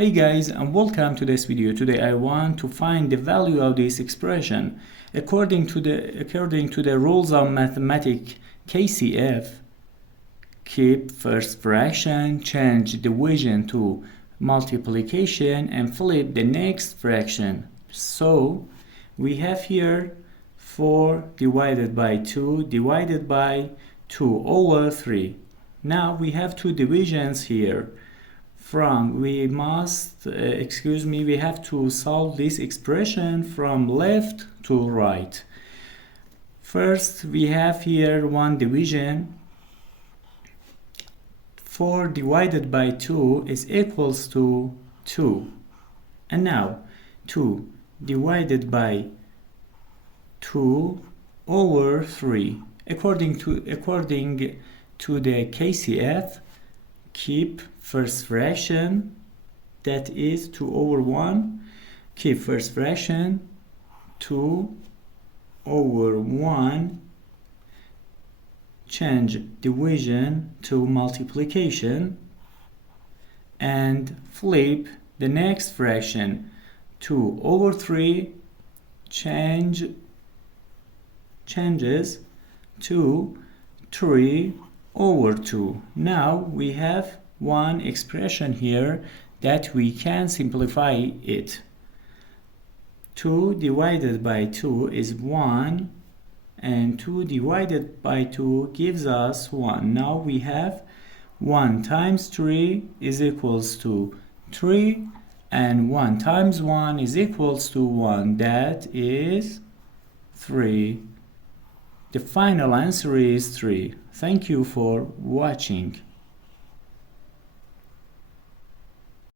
Hey guys, and welcome to this video. Today I want to find the value of this expression. According to the rules of mathematics KCF, keep first fraction, change division to multiplication, and flip the next fraction. So we have here 4 divided by 2 divided by 2 over 3. Now we have two divisions here. We have to solve this expression from left to right. First, we have here one division. 4 divided by 2 is equals to 2. And now 2 divided by 2 over 3. According to the KCF, keep first fraction, that is 2 over 1. Keep first fraction 2 over 1. Change division to multiplication and flip the next fraction. 2 over 3 changes to 3 over 2. Now we have one expression here that we can simplify it. 2 divided by 2 is 1, and 2 divided by 2 gives us 1. Now we have 1 times 3 is equals to 3, and 1 times 1 is equals to 1. That is 3. The final answer is 3. Thank you for watching.